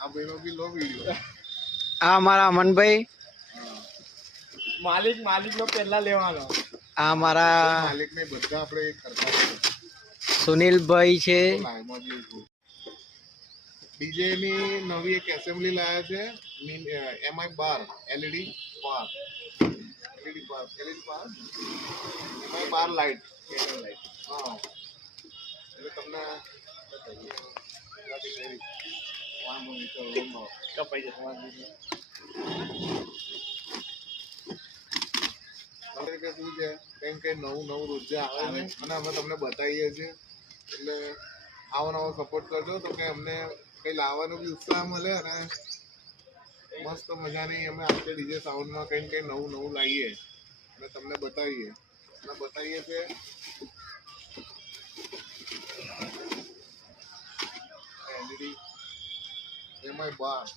આ ભાઈનો બી લો વિડિયો. આ અમારા અમનભાઈ, માલિક નો પહેલા લેવાનો. આ અમારા માલિકને બધા આપણે કરતા છીએ. સુનિલભાઈ છે. લાઈવમાં બી છું. ડીજે ની નવી એક એસેમ્બલી લાયા છે, MI 12 LED બાર, MI 12 લાઈટ. હા, એટલે તમને કપાઈ જશે. કે શું છે, કઈ નવું રોજે આવે છે અને અમે તમને બતાવીએ છીએ. એટલે આવો નવો સપોર્ટ કરજો તો કે અમને કઈ લાવવાનો બી ઉત્સાહ મળે અને મસ્ત મજાની અમે આપણે ડીજે સાઉન્ડમાં કઈ નવું લાવીએ અને તમને બતાવીએ છીએ. એમાં 12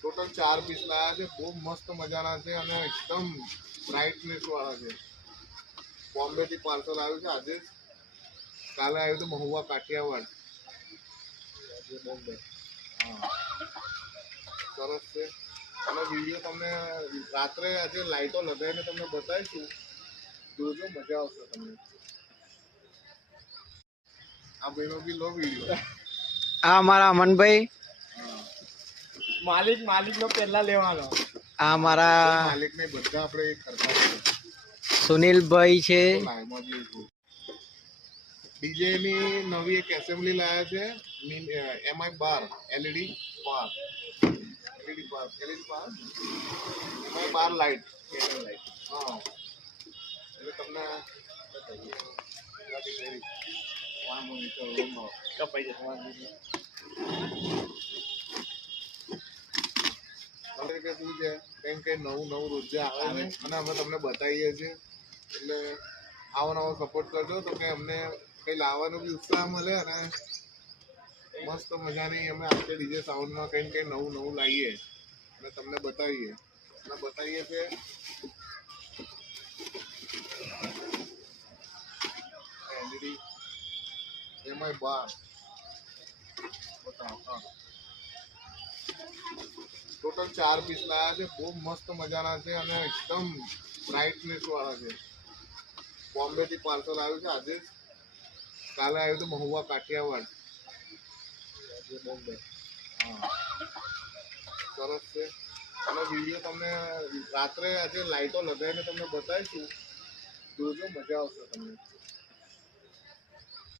ટોટલ 4 પીસ લાયા છે. બહુ મસ્ત મજાના છે અને એકદમ બ્રાઇટનેસ વાળા છે. બોમ્બે થી પાર્સલ આવ્યું છે આજે. કાલે આવ્યું હતું મહુવા કાઠિયાવાડ. બોમ્બે. હા, સરસ છે. અને વિડીયો તમને રાત્રે આજે લાઇટો લગાવીને તમને બતાવીશું. જોજો, મજા આવશે તમને. આ ભાઈનો બી લો વિડીયો. આ અમારા અમનભાઈ, માલિક નો પહેલા લેવાનો. આ અમારા માલિકને બધા આપણે કરતા છીએ. સુનિલભાઈ છે. લાઈવમાં બી છું. ડીજે ની નવી એક એસેમ્બલી લાયા છે, MI 12 LED બાર, MI 12 લાઈટ. હા, એટલે તમને કપાઈ જશે. કે શું છે, કઈ નવું રોજે આવે છે અને અમે તમને બતાવીએ છીએ. એટલે આવો નવો સપોર્ટ કરજો તો કે અમને કઈ લાવવાનો બી ઉત્સાહ મળે અને મસ્ત મજાની અમે આપણે ડીજે સાઉન્ડમાં કઈ નવું લાવીએ અને તમને બતાવીએ છીએ. MI 12 ટોટલ 4 પીસ લાયા છે. બહુ મસ્ત મજાના છે અને એકદમ બ્રાઇટનેસ વાળા છે. બોમ્બે થી પાર્સલ આવ્યું છે આજે. કાલે આવ્યું હતું મહુવા કાઠિયાવાડ. બોમ્બે. હા, સરસ છે. અને વિડીયો તમને રાત્રે આજે લાઇટો લગાવીને તમને બતાવીશું. જોજો, મજા આવશે તમને.